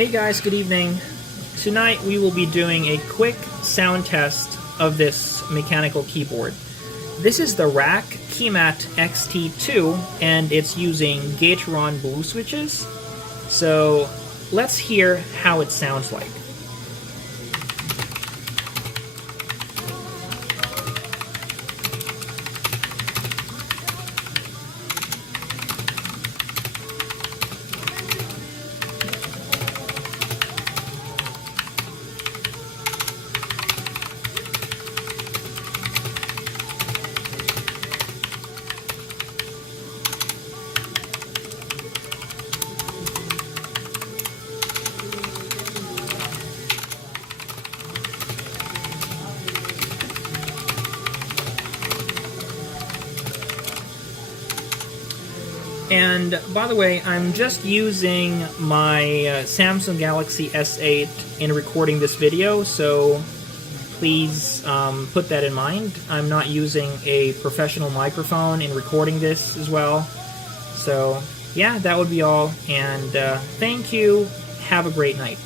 Hey guys, good evening. Tonight we will be doing a quick sound test of this mechanical keyboard. This is the Rakk Kimat XT.2 and it's using Gateron blue switches. So let's hear how it sounds like. And by the way, I'm just using my Samsung Galaxy S8 in recording this video, so please put that in mind. I'm not using a professional microphone in recording this as well. So yeah, that would be all, and thank you. Have a great night.